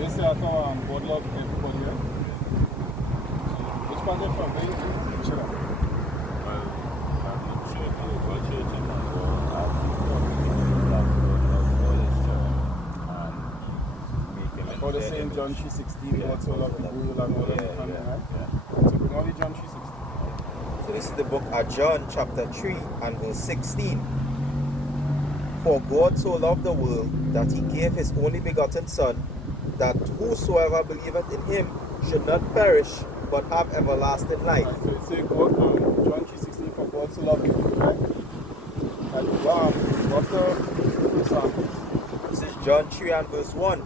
They say I thought God love everybody, right? Which part they from? Where you from? Chile. Well, I'm not sure if you go to church in Mango. I've been that all his children and making it. All the same John 3:16, God so loved the world and all that family, right? So bring all the John 3:16. So this is the book of John chapter 3 and verse 16. For God so loved the world that he gave his only begotten Son, that whosoever believeth in him should not perish, but have everlasting life. Right, so it says God, John 3:16, for God so loved the world, right? And what's the first This is John 3 and verse 1.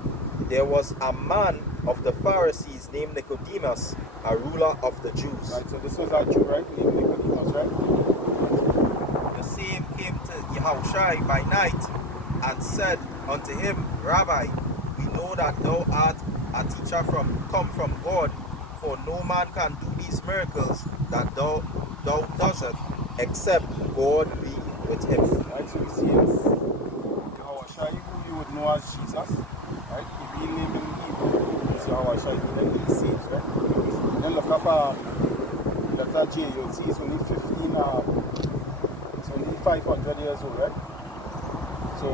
There was a man of the Pharisees named Nicodemus, a ruler of the Jews. Right, so this was a Jew, right? Named Nicodemus, right? The same came to Yahushua by night and said unto him, Rabbi, we know that thou art a teacher come from God, for no man can do these miracles that thou doest, except God be with him. Right, so we see Yahushua, who you would know as Jesus, right? If he name in Hebrew, it's Yahushua, then he saves, right? Then look up letter J, you'll see it's only 500 years old, right? So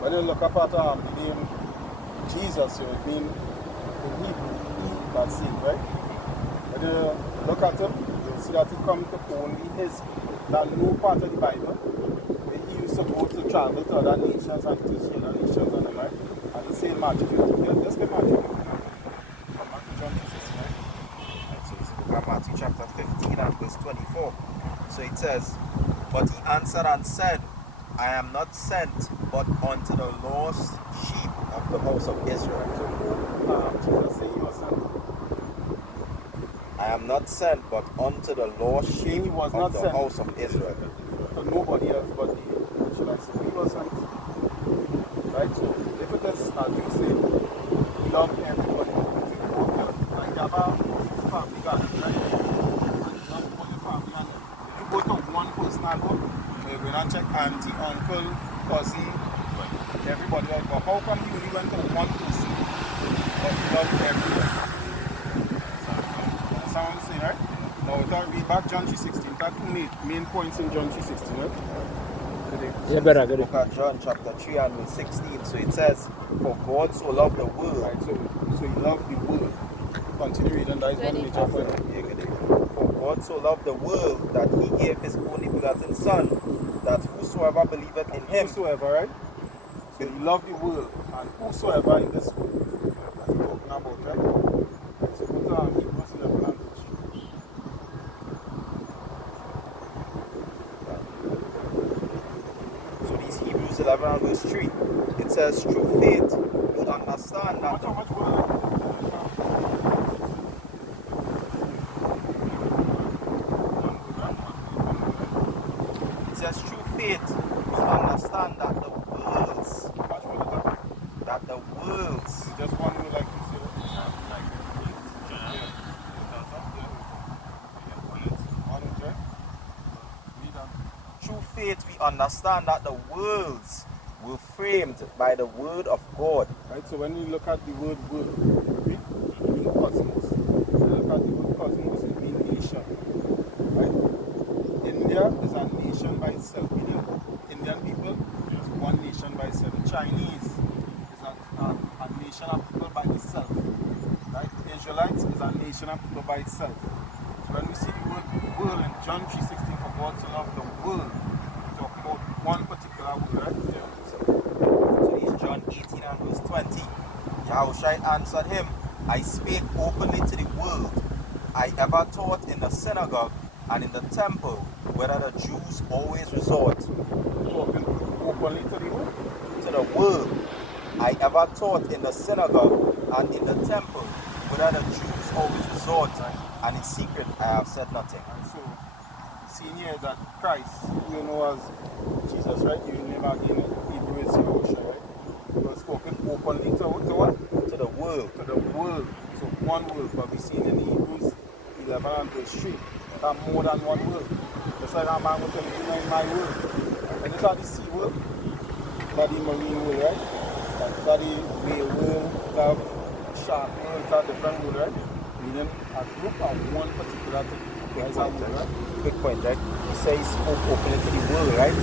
when you look up at the name Jesus, you mean in Hebrew, he that saved, right? When you look at him, you'll see that he come to only his people, that no part of the Bible. He used to go to travel to other nations and teach other nations and them, right? And he say Matthew 15, yeah, let's get Matthew 15 now. Come back to John 16, right? So this is the book of Matthew chapter 15 and verse 24. So it says, but he answered and said, I am not sent but unto the lost sheep of the house of Israel. So who Jesus say he was sent? I am not sent but unto the lost sheep He was of not the sent. house of Israel. To nobody else but the should I say he was sent. Right? So if it is as you say, he loved everybody. If you go to like you have a family garden, right? And you love all your family and you go to one personal home, you're going to check auntie, uncle, cousin, everybody else. But how come you only went to one person but you loved everybody? That's what I'm saying, right? Now we'll read back John 3:16. That two main points in John 3:16, right? Yeah, better. Book of John chapter 3 and verse 16. So it says, for God so loved the world. Right, so he loved the world. Continue reading, that is one major point. For God so loved the world that he gave his only begotten Son, that whosoever believeth in him. Whosoever, right? So he loved the world, and whosoever in this world that he's talking about, right? So go to Hebrews 11 and verse 3. So these Hebrews 11 and verse 3. It says, through faith we understand that How much word? it says through faith we understand that the worlds Just one word like you said. through faith we understand that the worlds were framed by the word of God. Right, so when you look at the word world, it means cosmos. When you look at the word cosmos, it means nation. Right? India is a nation by itself. Indian people is one nation by itself. Chinese is a nation of people by itself. Right? Israelites is a nation of people by itself. So when we see the word world in John 3:16, for God to love the world, we're talking about one particular word, right? So this is John 18 and verse 20. Yahushua answered him, I spake openly to the world. I ever taught in the synagogue and in the temple, whether the Jews always resort Talking openly to the world. to the world. I ever taught in the synagogue and in the temple, whether the Jews always resort, and in secret I have said nothing. And so, seeing here that Christ, who you know as Jesus, right? You name again in Hebrew is Yahushua, right? He was spoken openly to what? To the world. To the world. So one world, but we see in Hebrews 11 and verse 3, that more than one world. Just like a man will tell you, you know, in my world. And it's not the sea world, but the marine world, right? That the whale world, that sharp words are different words, right? Meaning a group of one particular thing. Quick That's a point, word, right? right? Quick point, right? He says he spoke openly to the world, right?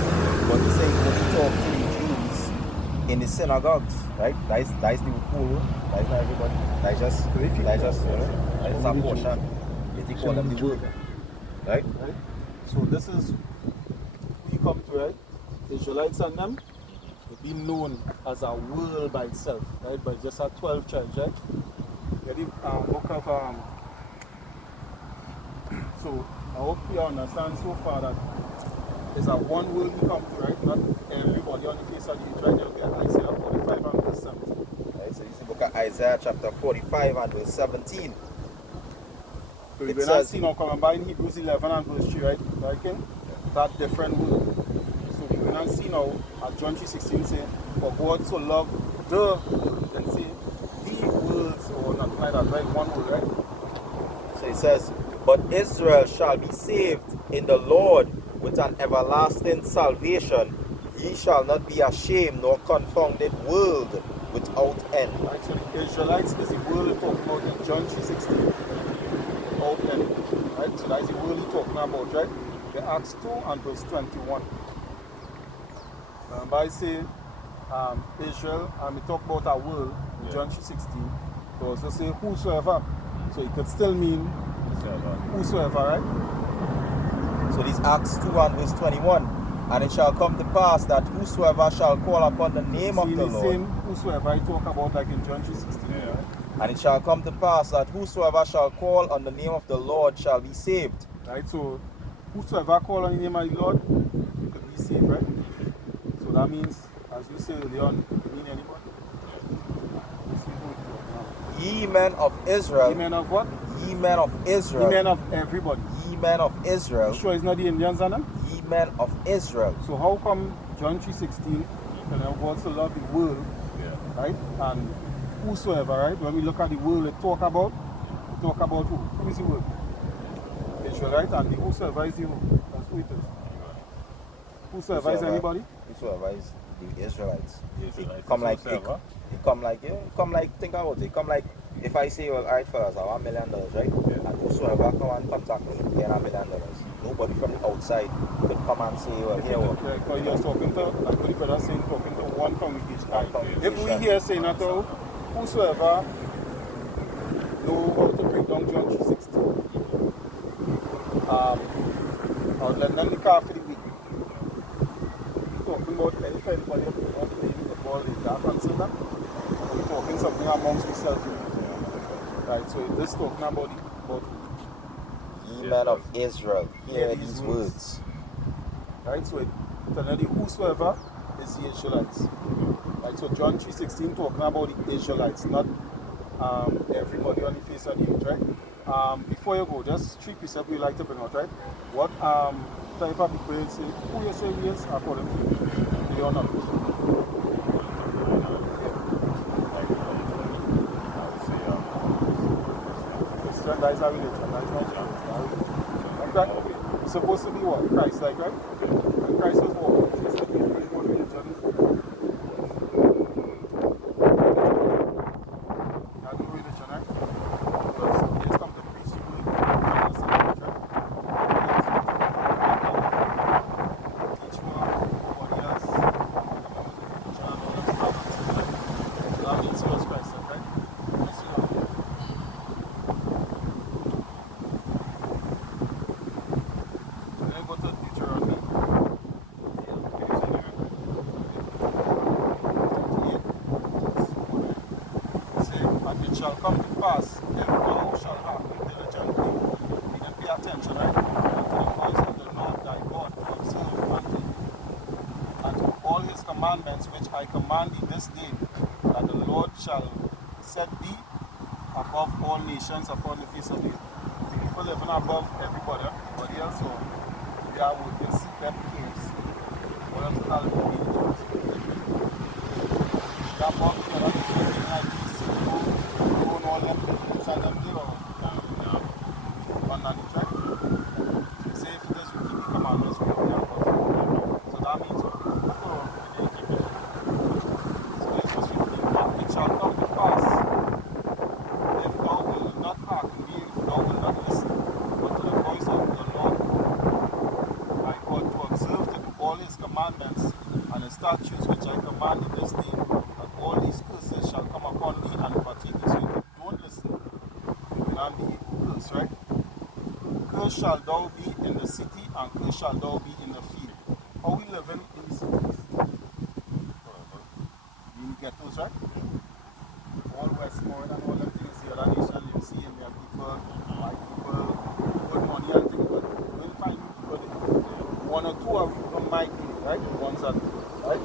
But he says he only talked to the Jews in the synagogues, right? That's the whole world. That's not everybody. That's just that's a portion. Yet he call them the world, right? Right? So this is we come to, right? The Israelites and them, they've been known as a world by itself, right? By just a 12 tribes, right? Yeah, the book of so I hope you understand so far that there's a one world we come to, right? Not everybody on the face of the earth, right? They'll get Isaiah 45 and verse 17. Right? So this is the book of Isaiah chapter 45 and verse 17. So It we're not says- seeing now coming by in Hebrews 11 and verse 3, right? Right, King? That different word. So we're not seeing now at John 3:16 saying, for God so loved the world, then say the words or nothing like that, right? One word, right? So it says, but Israel shall be saved in the Lord with an everlasting salvation. Ye shall not be ashamed nor confounded world without end. Right, so the Israelites is the word we're talking about in John 3:16. Out end. Right? So that's the word we're talking about, right? The Acts 2 and verse 21. By saying Israel, and we talk about our world in John 3:16, they also say whosoever. So it could still mean whosoever, right? So this Acts 2 and verse 21. And it shall come to pass that whosoever shall call upon the name of See, the the Lord. same whosoever I talk about like in John 3:16, right? And it shall come to pass that whosoever shall call on the name of the Lord shall be saved. Right, so whosoever call on the name of the Lord could be saved, right? So that means, as you say earlier on, it mean anybody. Let's see who it is. Ye men of Israel. Ye men of what? Ye men of Ye Israel. men of everybody. Ye men of Israel. You sure it's not the Indians and them? Ye men of Israel. So how come John 3:16 telling God so love the world, right? And whosoever, right? When we look at the world, we talk about who? Who is the world? Israelite, and the whosoever is the who? That's who it is. Whosoever is anybody? Whosoever is the Israelites. The Israelites It come is like whosoever? it come like think about it. It come like if I say, well, alright fellas, I want $1 million, right? And whosoever come and contact me, get $1 million. Nobody from the outside could come and say, well, here what? Yeah, because you're talking to, like what the brother saying, talking to one congregation. One congregation. If we here saying that, whosoever know how to break down John 3:16, or lend them the car for the week. We're talking about if anybody wants to play football, is that considered? We're talking something amongst ourselves. Right, so this talking about Ye men of Israel. Hear Hear these these words. right? So it telling the whosoever is the Israelites. Right? So John 3:16 talking about the Israelites, not everybody on the face of the earth, right? Before you go, just three precepts we like to bring out, right? What type of people you say, who you say he is according to you? They are not. Christian, that is our religion, that is not religion. Okay? It's supposed to be what? Christ, like, right? And Christ was what? It's like what religion? Not no religion, right? Because he has come to preach the word, right? Teach more nobody else. So that means he was Christ, right? Yes, you are. Then you go to Deuteronomy. And it shall come to pass, if thou shalt hearken diligently, meaning pay attention, right? Unto the voice of the Lord thy God, to observe and to all his commandments which I command thee this day, that the Lord shall set thee above all nations upon the face of the earth. The people living above everybody else, so they are working secret caves. What else call it? They are above the other people like this, doing all them inside them deal on that right? So say if it is we keep the commandments, we don't have God. So that means what? So this was 15. It shall come to pass Cursed shall thou be in the city, and cursed shall thou be in the field. How we living in cities? You get those, right? All Westmore and all them things, the other nation, you see in their people, white people, good money and things, but we'll find people there. One or two are from my people, right? The ones that, right?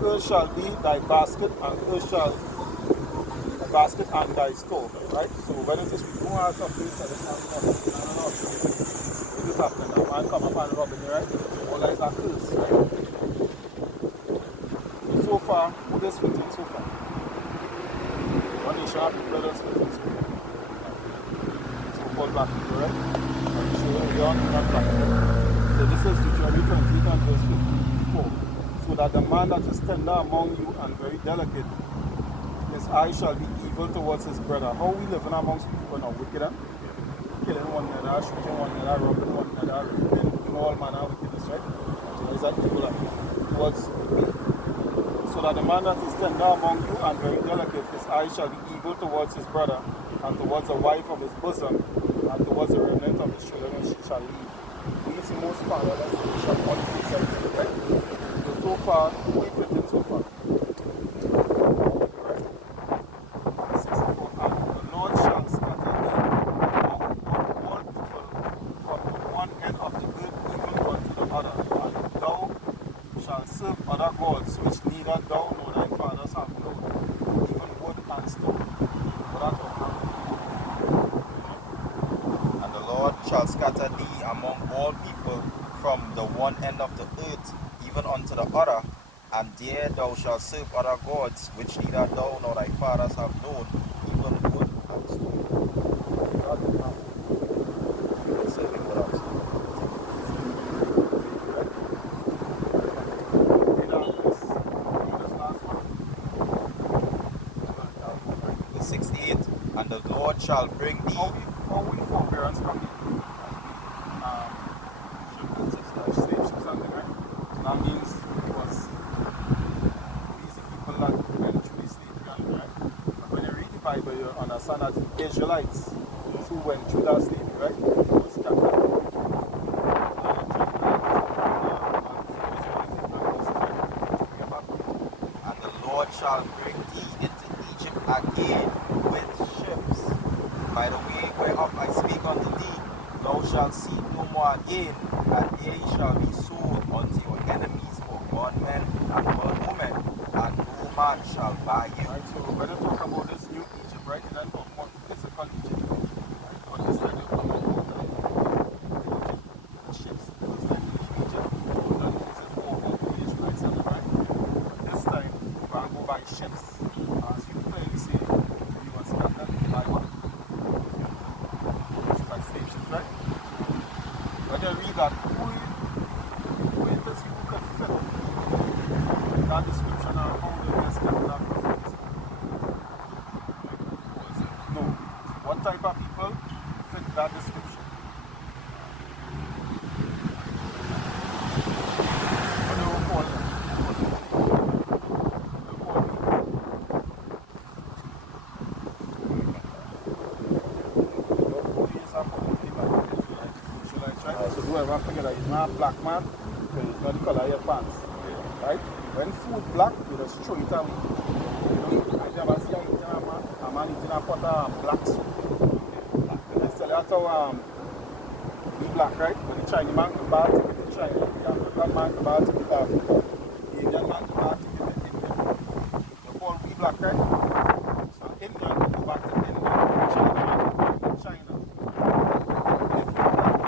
Cursed shall be thy basket, and cursed shall thy basket and thy store, right? So when it is we don't have something, so it's not enough. It is happening. A man come up and rob me, right? All eyes are cursed, right? So far, who is fitting so far? One nation of people that's fitting so far. So-called black people, right? And so we are not black people. So this is Deuteronomy 28 and verse 54. So that the man that is tender among you and very delicate, his eye shall be evil towards his brother. How we living amongst people now? Wicked, huh? Killing one another, shooting one another, robbing one another, raping, doing all manner of wickedness, right? So is that evil towards me? So that the man that is tender among you and very delicate, his eye shall be evil towards his brother, and towards the wife of his bosom, and towards the remnant of his children which he shall leave. He is the most fatherless, he shall only be set free, right? So far, who is fitting so far? Right? 64. And the Lord shall scatter thee among all people from the one end of the earth even unto the other, and thou shalt serve other gods which neither thou nor thy fathers have known, even wood and stone. And the Lord shall scatter thee among all people from the one end of the earth even unto the other, and there thou shalt serve other gods which neither thou nor thy fathers have known, even wood and stone. Serving without stone. The 68. And the Lord shall bring thee. How we forbearance from the slaves or something, right? So that means it was these people that went through the slavery, right? But when you read the Bible, you understand that the Israelites who went through that slavery, right? It was scattered. And the Lord shall bring thee into Egypt again with ships. By the way whereof I speak unto thee, thou shalt see no more again, and they shall be sold unto your enemies for bondmen and bondwomen, and no man shall buy you. Right, so when you talk about this new Egypt, right, you don't talk about physical Egypt, right? But this time you come about the ships. This time you leave Egypt, you don't use it for the Israelites, right? But this time you can go by ships. As you clearly say, you were scattered by what? By slave ships, right? When you read that, who is this you could fit that description of how they get scattered across? No. What type of people fit that description? What do you call them? So do ever figure that he's not a black man because it's not the color of your pants. Right? When food black, you just throw it away. I never see a man eating a pot of black soup. Let's tell you that's how we black, right? When the Chinese man come back, take it to China. The African man come back, take it to Africa. The Indian man come back, take it to India. They call we black, right? So Indian will go back to India. China man will go back to China. If you're black,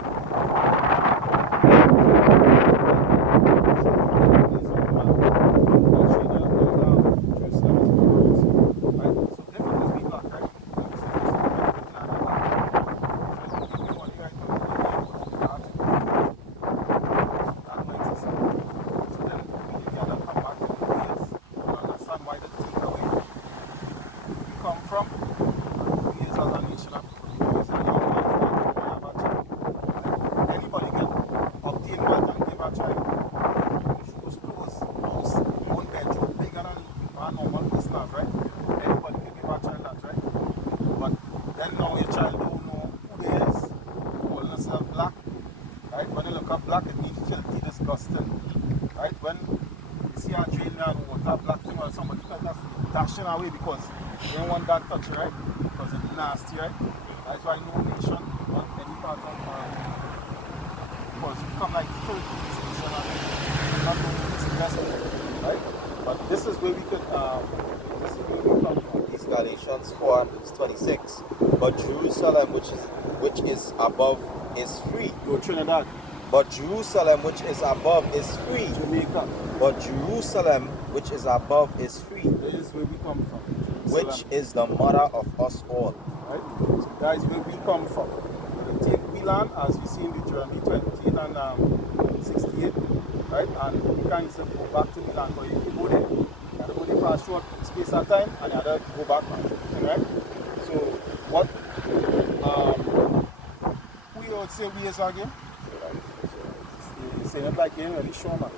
away because you don't want that touch, right? Because it's nasty, right? That's why no nation on any part of because you come like 30 nation and not only this investment, right? But this is where we could this is where we come from. These Galatians 4 and verse 26. But Jerusalem, which is above, is free. Go Trinidad, But Jerusalem, which is above, is free. Jamaica. But Jerusalem, which is above, is free, This is where we come from. which Jerusalem, is the mother of us all. right? So that is where we come from. We take we land as we see in Deuteronomy 28 and 68, right? And we can't say go back to Milan, but if you go there, you have to go there for a short space of time and you have to go back, right? So what we would say we is again? You say it like you ain't really sure, man.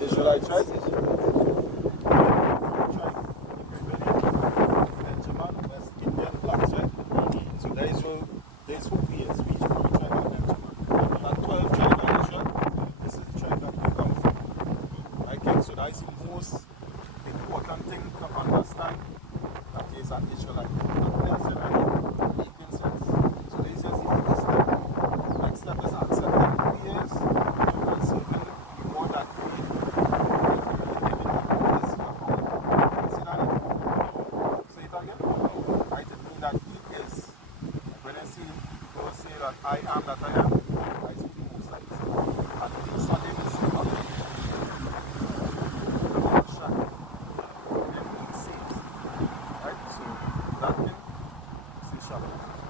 Israelites, right? Benjamin, West Indian, blacks, right? So there is who we is. We from the tribe of Benjamin. That 12 tribe of Israel, this is the tribe that we come from. Okay, so that is the most important thing to understand that is an Israelite. Not necessarily making sense. So this is the first step. Next step is accepting who he is and serving the more that he is. Say it again. I to mean that he is. When I see God say that I am that I am, I see the most like and the Sunday we see up. The shine. Then he says. Right? So that means it's a shalom.